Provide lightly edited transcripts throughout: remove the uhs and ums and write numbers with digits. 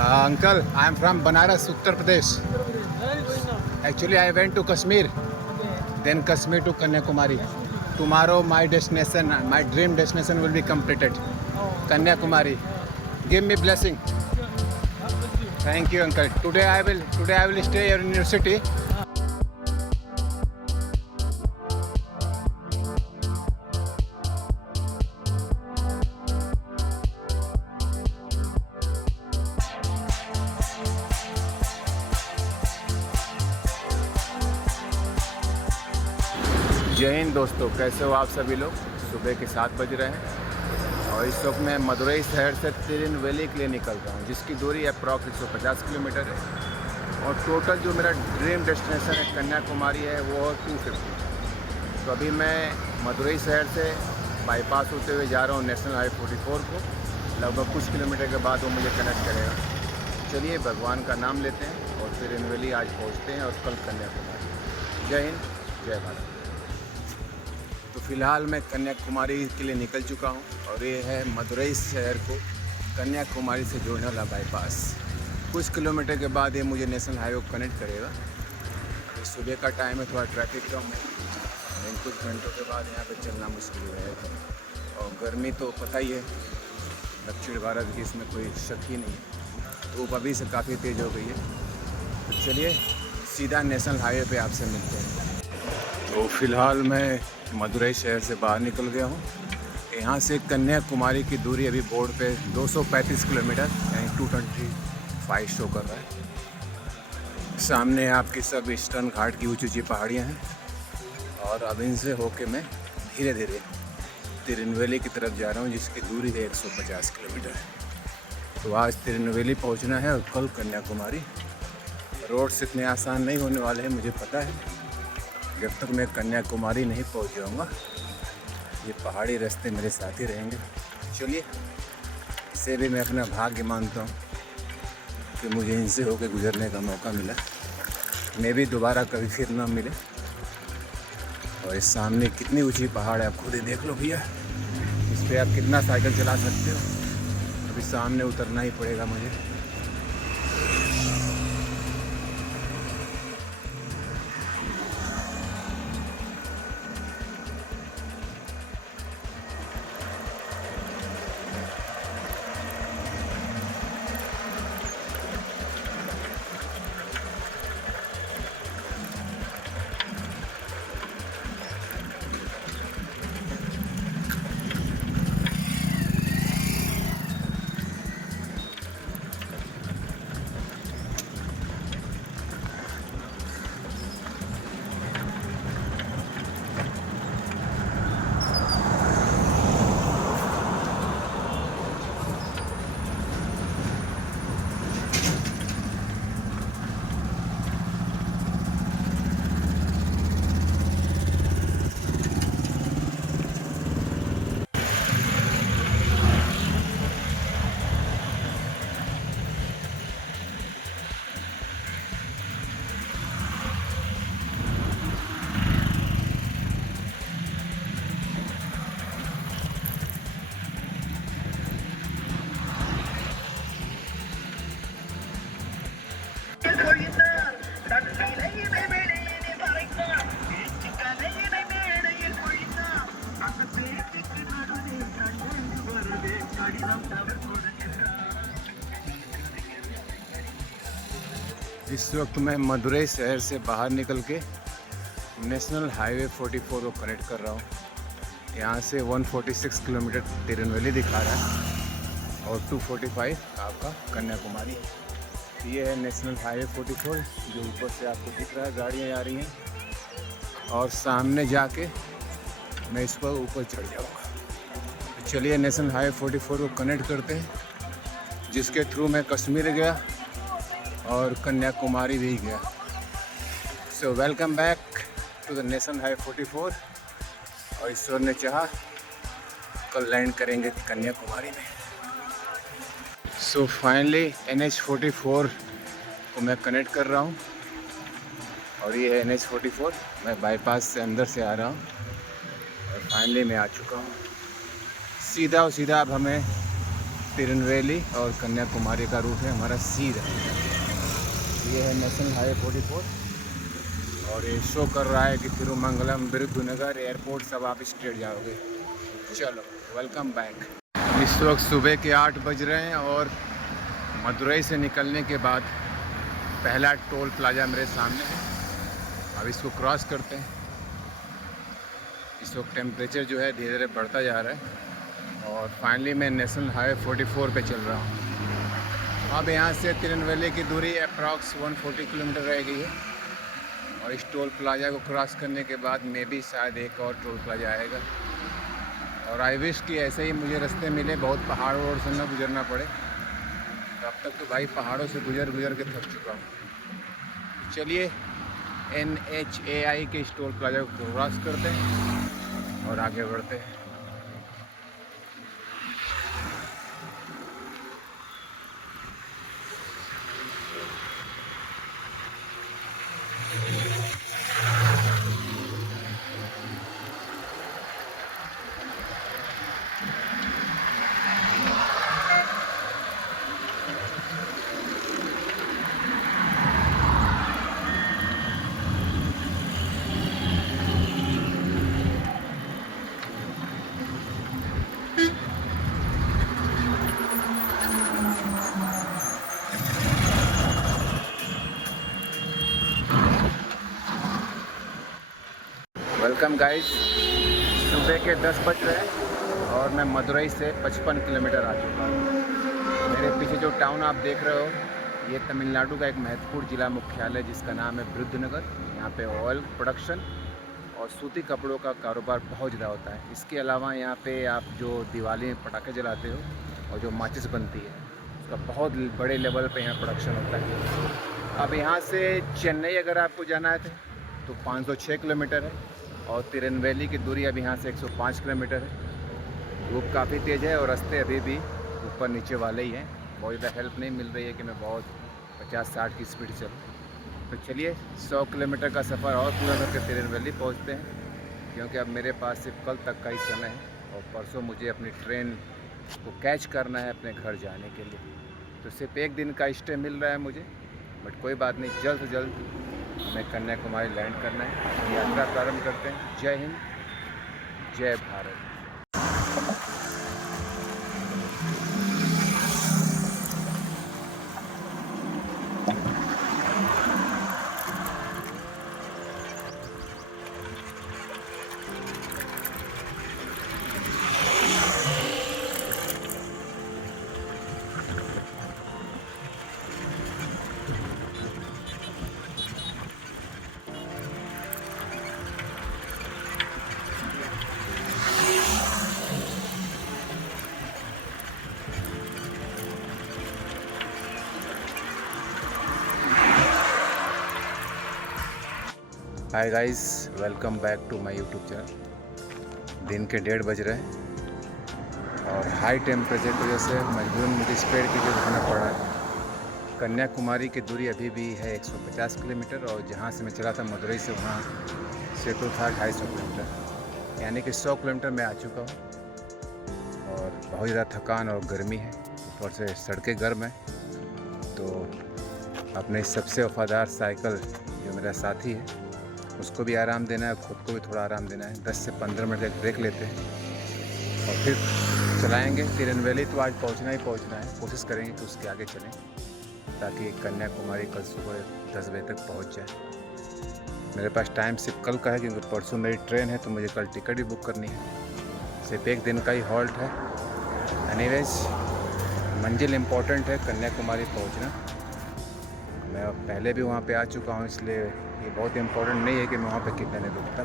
Uncle, I am from Banaras, Uttar Pradesh. Very good now. Actually, I went to Kashmir, Okay. then Kashmir to Kanyakumari. Tomorrow, my destination, my dream destination will be completed. Oh, Kanyakumari. Give me blessing. sure. God bless you. Thank you, Uncle. Today I will stay here in your city. जय हिंद दोस्तों, कैसे हो आप सभी लोग। सुबह के 7 बज रहे हैं और इस वक्त मैं मदुरई शहर से तिरुनेलवेली के लिए निकल रहा हूँ, जिसकी दूरी अप्रॉक्स 150 किलोमीटर है। और टोटल जो मेरा ड्रीम डेस्टिनेशन है कन्याकुमारी है, वो 250। तो अभी मैं मदुरई शहर से बाईपास होते हुए जा रहा हूँ नेशनल हाईवे 44 को। लगभग कुछ किलोमीटर के बाद वो मुझे कनेक्ट करेगा। चलिए भगवान का नाम लेते हैं और तिरुनेलवेली आज पहुँचते हैं और कल कन्याकुमारी। जय हिंद, जय भारत। तो फ़िलहाल मैं कन्याकुमारी के लिए निकल चुका हूँ और ये है मदुरई शहर को कन्याकुमारी से जोड़ने वाला बाईपास। कुछ किलोमीटर के बाद ये मुझे नेशनल हाईवे को कनेक्ट करेगा। अभी सुबह का टाइम है, थोड़ा ट्रैफिक कम है, लेकिन कुछ घंटों के बाद यहाँ पे चलना मुश्किल है। और गर्मी तो पता ही है, दक्षिण भारत की, इसमें कोई शक ही नहीं है। धूप अभी से काफ़ी तेज़ हो गई है। तो चलिए सीधा नेशनल हाईवे पे आपसे मिलते हैं। तो फ़िलहाल मैं मदुरई शहर से बाहर निकल गया हूँ। यहाँ से कन्याकुमारी की दूरी अभी बोर्ड पे 235 किलोमीटर यानी 225 शो कर रहा है। सामने आपकी सब ईस्टर्न घाट की ऊंची ऊंची पहाड़ियाँ हैं और अब इनसे होके मैं धीरे धीरे तिरुनेलवेली की तरफ जा रहा हूँ, जिसकी दूरी है 150 किलोमीटर। तो आज तिरुनेलवेली पहुँचना है और कल कन्याकुमारी। रोड्स इतने आसान नहीं होने वाले हैं, मुझे पता है। जब तक मैं कन्याकुमारी नहीं पहुंच जाऊंगा, ये पहाड़ी रास्ते मेरे साथ ही रहेंगे। चलिए, इसे भी मैं अपना भाग्य मानता हूँ कि मुझे इनसे होकर गुजरने का मौका मिला। मैं भी दोबारा कभी फिर ना मिले। और इस सामने कितनी ऊंची पहाड़ है, आप खुद ही देख लो भैया। इस पर आप कितना साइकिल चला सकते हो। अभी सामने उतरना ही पड़ेगा मुझे। इस वक्त मैं मदुरई शहर से बाहर निकल के नेशनल हाईवे 44 को कनेक्ट कर रहा हूँ। यहाँ से 146 किलोमीटर तिरुनेलवेली दिखा रहा है और 245 आपका कन्याकुमारी। ये है नेशनल हाईवे 44, जो ऊपर से आपको दिख रहा है, गाड़ियाँ आ रही हैं। और सामने जाके मैं इस पर ऊपर चढ़ जाऊँगा। तो चलिए नेशनल हाईवे 44 को कनेक्ट करते हैं, जिसके थ्रू मैं कश्मीर गया और कन्याकुमारी भी गया। So welcome back to the national highway 44। और ईश्वर ने चाहा कल लैंड करेंगे कन्याकुमारी में। सो फाइनली NH 44 को मैं कनेक्ट कर रहा हूँ और ये है NH 44। मैं बाईपास से अंदर से आ रहा हूँ और फाइनली मैं आ चुका हूँ। सीधा और सीधा अब हमें तिरुनेलवेली और कन्याकुमारी का रूट है हमारा सीधा। ये है नेशनल हाईवे 44 और ये शो कर रहा है कि तिरुमंगलम, विरुधुनगर एयरपोर्ट सब आप स्ट्रेट जाओगे। चलो वेलकम बैक। इस वक्त सुबह के 8 बज रहे हैं और मदुरई से निकलने के बाद पहला टोल प्लाजा मेरे सामने है। अब इसको क्रॉस करते हैं। इस वक्त टेम्परेचर जो है धीरे धीरे बढ़ता जा रहा है और फाइनली मैं नेशनल हाईवे 44 पे चल रहा हूँ। अब यहाँ से तिरुनेलवेली की दूरी अप्रॉक्स 140 किलोमीटर रह गई है और इस टोल प्लाजा को क्रॉस करने के बाद मे भी शायद एक और टोल प्लाजा आएगा। और आई विश कि ऐसे ही मुझे रास्ते मिले, बहुत पहाड़ों और से न गुजरना पड़े। तो अब तक तो भाई पहाड़ों से गुजर के थक चुका हूँ। चलिए NHAI के इस टोल प्लाजा को क्रॉस करते हैं और आगे बढ़ते हैं। Welcome guys. सुबह के 10 बज रहे हैं और मैं मदुरई से 55 किलोमीटर आ चुका हूँ। मेरे पीछे जो टाउन आप देख रहे हो ये तमिलनाडु का एक महत्वपूर्ण जिला मुख्यालय जिसका नाम है विरुधुनगर। यहाँ पे ऑयल प्रोडक्शन और सूती कपड़ों का कारोबार बहुत ज़्यादा होता है। इसके अलावा यहाँ पे आप जो दिवाली में पटाखे जलाते हो और जो माचिस बनती है उसका बहुत बड़े लेवल पे यहाँ प्रोडक्शन होता है। अब यहाँ से चेन्नई अगर आपको जाना है तो 506 किलोमीटर है और तिरुनेलवेली की दूरी अब यहाँ से 105 किलोमीटर है। धूप काफ़ी तेज़ है और रास्ते अभी भी ऊपर नीचे वाले ही हैं। बहुत ज़्यादा हेल्प नहीं मिल रही है कि मैं बहुत 50-60 की स्पीड चलूँ। तो चलिए 100 किलोमीटर का सफ़र और पूरा करके तिरुनेलवेली पहुँचते हैं, क्योंकि अब मेरे पास सिर्फ कल तक का ही समय है और परसों मुझे अपनी ट्रेन को कैच करना है अपने घर जाने के लिए। तो सिर्फ एक दिन का स्टे मिल रहा है मुझे, बट कोई बात नहीं, जल्द से जल्द हमें कन्याकुमारी लैंड करना है। यात्रा प्रारंभ करते हैं। जय हिंद, जय Bharat. Hi guys, welcome back to my YouTube channel. दिन के 1:30 बज रहे हैं और हाई टेम्परेचर की वजह से मजबूरन मुझे स्पीड की वजह उठना पड़ रहा है। कन्याकुमारी की दूरी अभी भी है 150 किलोमीटर और जहाँ से मैं चला था मदुरई से वहाँ से तो था 250 किलोमीटर, यानी कि 100 किलोमीटर मैं आ चुका हूँ। और बहुत ज़्यादा थकान और गर्मी है, ऊपर से सड़कें गर्म है। तो अपने सबसे वफादार साइकिल जो मेरा साथी है उसको भी आराम देना है, खुद को भी थोड़ा आराम देना है। 10 से 15 मिनट एक ब्रेक लेते हैं और फिर चलाएंगे। तिरुनेलवेली तो आज पहुंचना ही पहुंचना है, कोशिश करेंगे कि उसके आगे चलें ताकि कन्याकुमारी कल सुबह 10 बजे तक पहुंच जाए। मेरे पास टाइम सिर्फ कल का है क्योंकि परसों मेरी ट्रेन है, तो मुझे कल टिकट भी बुक करनी है। सिर्फ एक दिन का ही हॉल्ट है। एनीवेज, मंजिल इम्पोर्टेंट है, कन्याकुमारी पहुँचना। मैं पहले भी वहाँ पे आ चुका हूँ, इसलिए ये बहुत इम्पोर्टेंट नहीं है कि मैं वहाँ पे कितने दिन रुकता।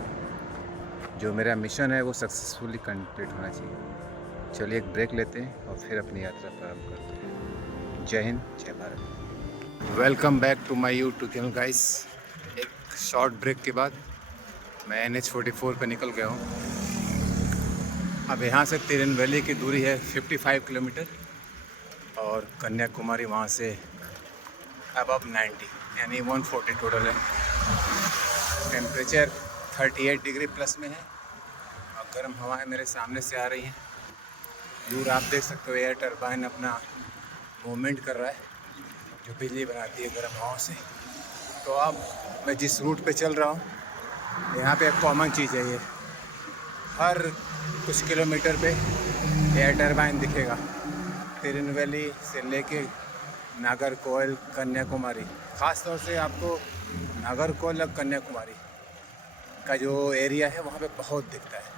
जो मेरा मिशन है वो सक्सेसफुली कंप्लीट होना चाहिए। चलिए एक ब्रेक लेते हैं और फिर अपनी यात्रा प्रारंभ करते हैं। जय हिंद, जय Bharat. Welcome back to my YouTube channel guys. एक शॉर्ट ब्रेक के बाद मैं NH44 पे निकल गया हूँ। अब यहाँ से तिरुनेलवेली की दूरी है 55 किलोमीटर और कन्याकुमारी वहाँ से अबव 90 यानी 140 टोटल है। टेम्परेचर 38 डिग्री प्लस में है और गर्म हवाएं मेरे सामने से आ रही हैं। दूर आप देख सकते हो एयर टरबाइन अपना मूवमेंट कर रहा है, जो बिजली बनाती है गर्म हवाओं से। तो अब मैं जिस रूट पे चल रहा हूँ, यहाँ पे एक कॉमन चीज़ है ये, हर कुछ किलोमीटर पे एयर टरबाइन दिखेगा। तिरुनेलवेली से लेके नागरकोइल, कन्याकुमारी, ख़ास तौर से आपको नागरकोइल और कन्याकुमारी का जो एरिया है वहाँ पे बहुत दिखता है।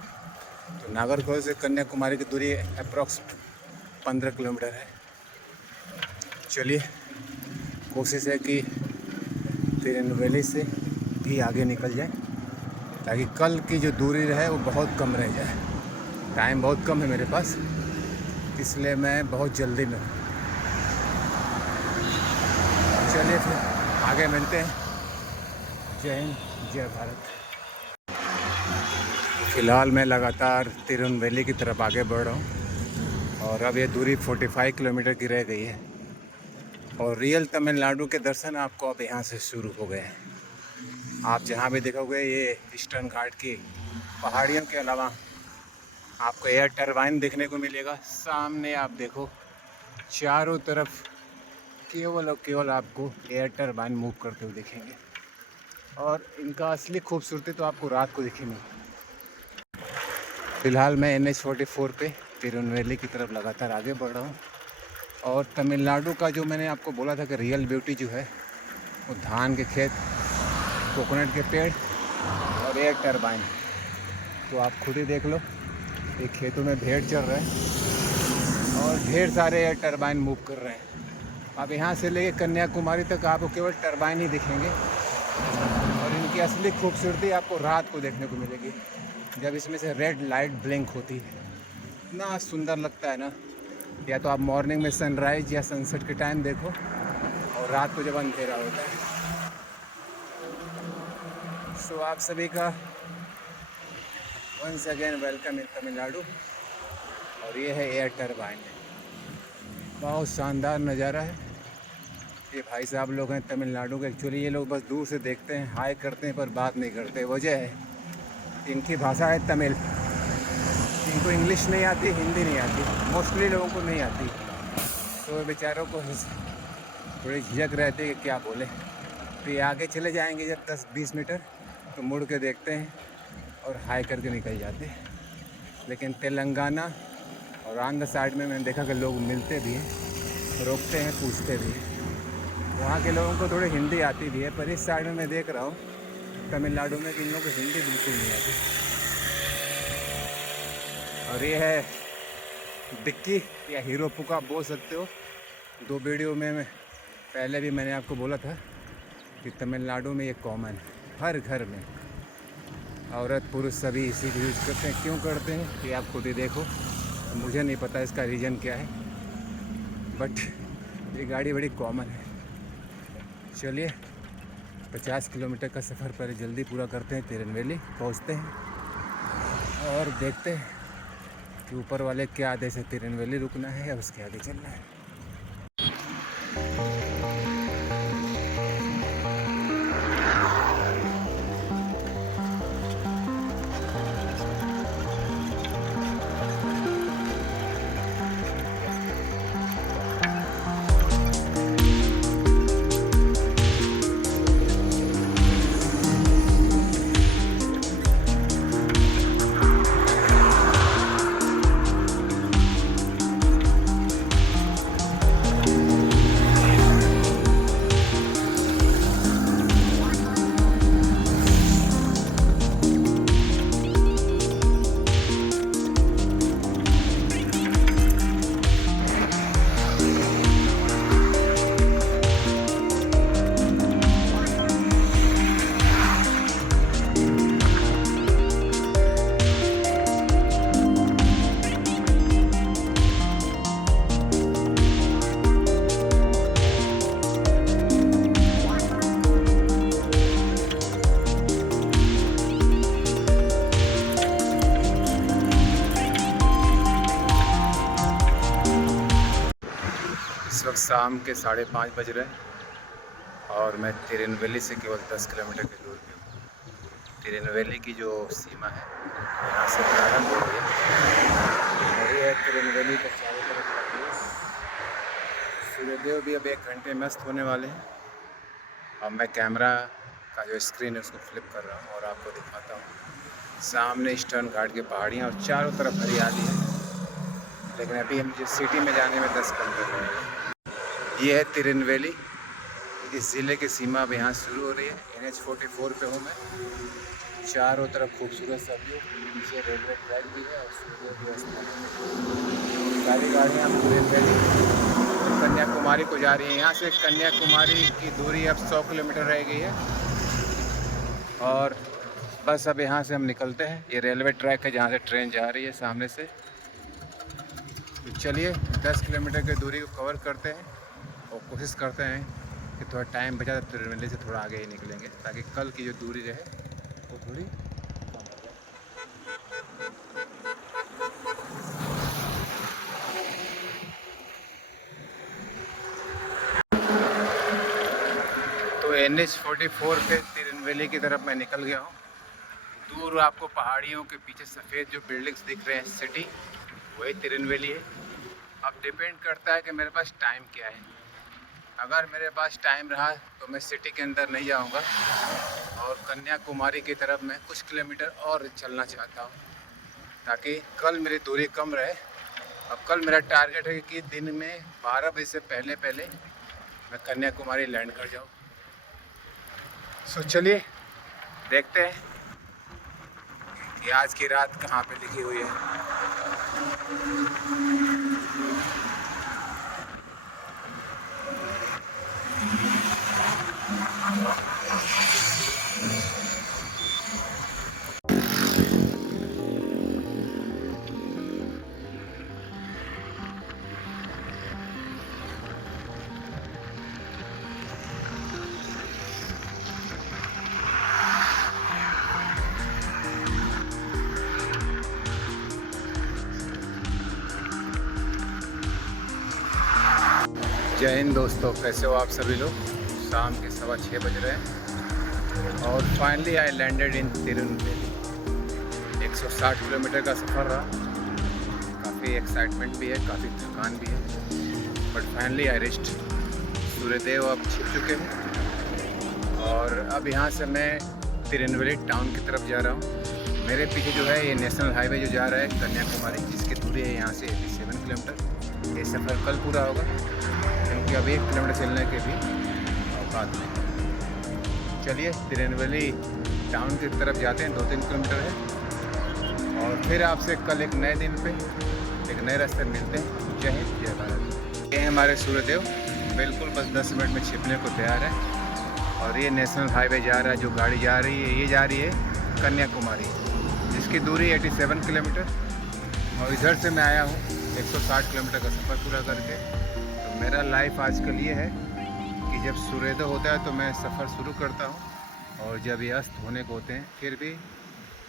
तो नागरकोइल से कन्याकुमारी की दूरी अप्रॉक्स 15 किलोमीटर है। चलिए, कोशिश है कि तिरुनेलवेली से भी आगे निकल जाए, ताकि कल की जो दूरी रहे वो बहुत कम रह जाए। टाइम बहुत कम है मेरे पास, इसलिए मैं बहुत जल्दी में हूँ। चलिए फिर आगे मिलते हैं। जय हिंद, जय भारत। फ़िलहाल मैं लगातार तिरुनेलवेली की तरफ आगे बढ़ रहा हूँ और अब ये दूरी 45 किलोमीटर की रह गई है और रियल तमिलनाडु के दर्शन आपको अब यहाँ से शुरू हो गए हैं। आप जहाँ भी देखोगे ये ईस्टर्न घाट की पहाड़ियों के अलावा आपको एयर टरबाइन देखने को मिलेगा। सामने आप देखो, चारों तरफ केवल और केवल आपको एयर टरबाइन मूव करते हुए दिखेंगे और इनका असली खूबसूरती तो आपको रात को दिखेगी। फ़िलहाल मैं NH-44 पे तिरुनेलवेली की तरफ लगातार आगे बढ़ रहा हूँ और तमिलनाडु का जो मैंने आपको बोला था कि रियल ब्यूटी जो है वो धान के खेत, कोकोनट के पेड़ और एयर टरबाइन। तो आप खुद ही देख लो, ये खेतों में भेड़ चर रहे हैं और ढेर सारे एयर टरबाइन मूव कर रहे हैं। अब यहाँ से लेके कन्याकुमारी तक आपको केवल टरबाइन ही दिखेंगे और इनकी असली खूबसूरती आपको रात को देखने को मिलेगी, जब इसमें से रेड लाइट ब्लिंक होती है। इतना सुंदर लगता है ना। या तो आप मॉर्निंग में सनराइज़ या सनसेट के टाइम देखो और रात को जब अंधेरा होता है। सो आप सभी का once again welcome in Tamil Nadu. और ये है एयर टरबाइन, बहुत शानदार नज़ारा है। ये भाई साहब लोग हैं तमिलनाडु के। एक्चुअली ये लोग बस दूर से देखते हैं, हाय करते हैं, पर बात नहीं करते। वजह है इनकी भाषा है तमिल, इनको इंग्लिश नहीं आती, हिंदी नहीं आती, मोस्टली लोगों को नहीं आती। तो बेचारों को थोड़ी झिझक रहती है कि क्या बोले। तो ये आगे चले जाएंगे जब 10-20 मीटर, तो मुड़ के देखते हैं और हाय करके निकल जाते हैं। लेकिन तेलंगाना और आंध्र साइड में मैंने देखा कि लोग मिलते भी हैं, रोकते हैं, पूछते भी हैं। वहाँ के लोगों को थोड़ी हिंदी आती भी है, पर इस साइड में मैं देख रहा हूँ तमिलनाडु में कि इन लोगों को हिंदी बिल्कुल नहीं आती। और ये है डिक्की या हीरो पुका बोल सकते हो। 2 वीडियो में पहले भी मैंने आपको बोला था कि तमिलनाडु में ये कॉमन है, हर घर में औरत पुरुष सभी इसी को यूज़ करते हैं। क्यों करते हैं कि आप खुद ही देखो, मुझे नहीं पता इसका रीज़न क्या है, बट ये गाड़ी बड़ी कॉमन है। चलिए, 50 किलोमीटर का सफ़र पहले जल्दी पूरा करते हैं, तिरुनेलवेली पहुंचते हैं और देखते हैं कि ऊपर वाले क्या आदेश है, तिरुनेलवेली रुकना है या उसके आगे चलना है। वक्त शाम के 5:30 बज रहे हैं और मैं तिरुनेलवेली से केवल 10 किलोमीटर की दूर पे हूँ। तिरुनेलवेली की जो सीमा है यहाँ से प्रारंभ हो रही है और ये है तिरुनेलवेली के चारों तरफ का व्यू। सूर्यदेव भी अब 1 घंटे में अस्त होने वाले हैं। अब मैं कैमरा का जो स्क्रीन है उसको फ्लिप कर रहा हूँ और आपको दिखाता हूँ। सामने ईस्टर्न घाट की पहाड़ियाँ और चारों तरफ हरियाली है, लेकिन अभी मुझे सिटी में जाने में 10 किलोमीटर लगेगा। ये है तिरुनेलवेली। इस ज़िले की सीमा अब यहाँ शुरू हो रही है। NH 44 पे हूँ मैं। चारों तरफ खूबसूरत सा व्यू, पीछे रेलवे ट्रैक भी है और सूर्य भी अस्त है। सारी गाड़ियाँ तिरुनेलवेली कन्याकुमारी को जा रही है। यहाँ से कन्याकुमारी की दूरी अब 100 किलोमीटर रह गई है और बस अब यहाँ से हम निकलते हैं। ये रेलवे ट्रैक है जहाँ से ट्रेन जा रही है सामने से। तो चलिए 10 किलोमीटर की दूरी को कवर करते हैं और कोशिश करते हैं कि थोड़ा टाइम बचा तो तिरुनेलवेली से थोड़ा आगे ही निकलेंगे, ताकि कल की जो दूरी रहे वो थोड़ी कम हो जाए। तो NH 44 पे तिरुनेलवेली की तरफ मैं निकल गया हूँ। दूर आपको पहाड़ियों के पीछे सफ़ेद जो बिल्डिंग्स दिख रहे हैं सिटी, वही तिरुनेलवेली है। अब डिपेंड करता है कि मेरे पास टाइम क्या है। अगर मेरे पास टाइम रहा तो मैं सिटी के अंदर नहीं जाऊंगा और कन्याकुमारी की तरफ मैं कुछ किलोमीटर और चलना चाहता हूं, ताकि कल मेरी दूरी कम रहे। अब कल मेरा टारगेट है कि दिन में 12 बजे से पहले पहले मैं कन्याकुमारी लैंड कर जाऊं। सो चलिए देखते हैं कि आज की रात कहाँ पे लिखी हुई है। जय हिंद दोस्तों, कैसे हो आप सभी लोग। शाम के 6:15 बज रहे हैं और finally I landed in Tirunelveli. 160 kilometre का सफ़र रहा। काफ़ी एक्साइटमेंट भी है, काफ़ी थकान भी है, but finally I reached. Suryadev अब छिप चुके हैं और अब यहाँ से मैं तिरुनेलवेली टाउन की तरफ जा रहा हूँ। मेरे पीछे जो है ये नेशनल हाईवे जो जा रहा है कन्याकुमारी, जिसकी दूरी है यहाँ से 87 किलोमीटर। ये सफ़र कल पूरा होगा क्योंकि अब 1 किलोमीटर चलने के भी औकात नहीं। चलिए तिरुनेलवेली टाउन की तरफ जाते हैं, 2-3 किलोमीटर है और फिर आपसे कल एक नए दिन पे एक नए रास्ते मिलते हैं। जय हिंद, जय भारत। ये हमारे सूर्यदेव बिल्कुल बस 10 मिनट में छिपने को तैयार है और ये नेशनल हाईवे जा रहा है। जो गाड़ी जा रही है ये जा रही है कन्याकुमारी, जिसकी दूरी 87 किलोमीटर और इधर से मैं आया हूँ 160 किलोमीटर का सफ़र पूरा करके। तो मेरा लाइफ आजकल ये है कि जब सूर्योदय होता है तो मैं सफ़र शुरू करता हूँ और जब ये अस्त होने को होते हैं फिर भी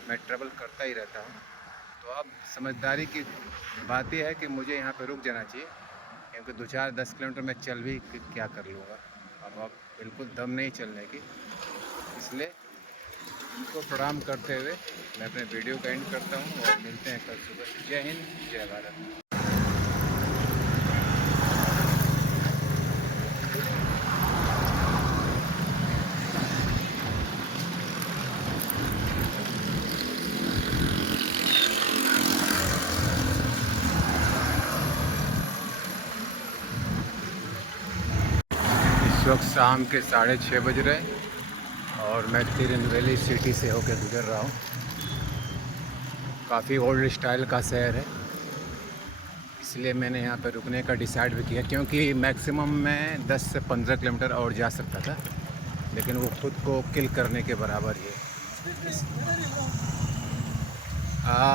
मैं ट्रैवल करता ही रहता हूँ। तो अब समझदारी की बात यह है कि मुझे यहाँ पे रुक जाना चाहिए, क्योंकि 2-4-10 किलोमीटर मैं चल भी क्या कर लूँगा। अब बिल्कुल दम नहीं चलने की, इसलिए उनको प्रणाम करते हुए मैं अपने वीडियो का एंड करता हूँ और मिलते हैं कल सुबह। जय हिंद, जय भारत। इस वक्त शाम के 6:30 बज रहे हैं और मैं तिरुनेलवेली सिटी से होकर गुजर रहा हूँ। काफ़ी ओल्ड स्टाइल का शहर है, इसलिए मैंने यहाँ पर रुकने का डिसाइड भी किया, क्योंकि मैक्सिमम मैं 10 से 15 किलोमीटर और जा सकता था, लेकिन वो खुद को किल करने के बराबर ही है।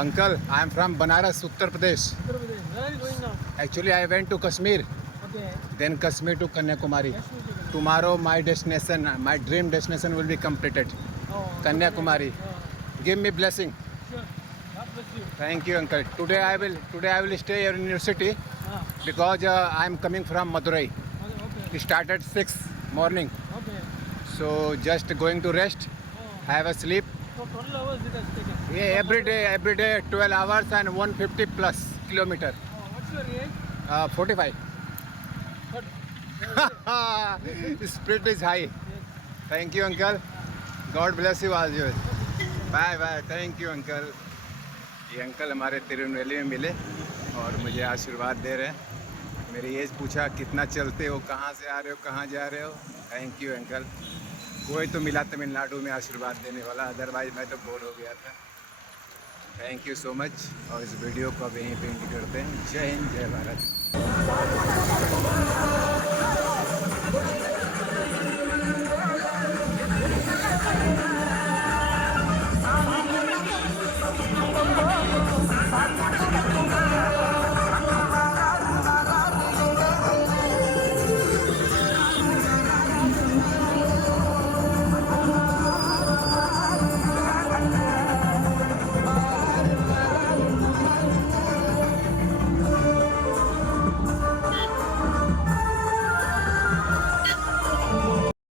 Uncle, I am from Banaras, Uttar Pradesh. Where are you going now? Actually, I went to Kashmir, Okay. then Kashmir to Kanyakumari. Yes, we can. Tomorrow, my destination, my dream destination will be completed. Oh, Kanyakumari. Give me blessing. sure. God bless you. Thank you, uncle. Today I will stay here in your city Ah, because I am coming from Madurai. okay. We start at 6 morning, Okay. so just going to rest, Oh, have a sleep. so 12 hours it has taken. Yeah, every day 12 hours and 150 plus kilometer. Oh, your age? 45. What? Spirit is high. Thank you, uncle. God bless you all yours. Bye bye. Thank you uncle. ये uncle हमारे तिरुनेलवेली में मिले और मुझे आशीर्वाद दे रहे हैं. मेरी एज पूछा कितना चलते हो, कहाँ से आ रहे हो, कहाँ जा रहे हो. Thank you uncle. कोई तो मिला तमिलनाडु में आशीर्वाद देने वाला, अदरवाइज मैं तो बोर हो गया था. Thank you so much. और इस वीडियो को अब यहीं पे एंड करते हैं. जय हिंद, जय भारत.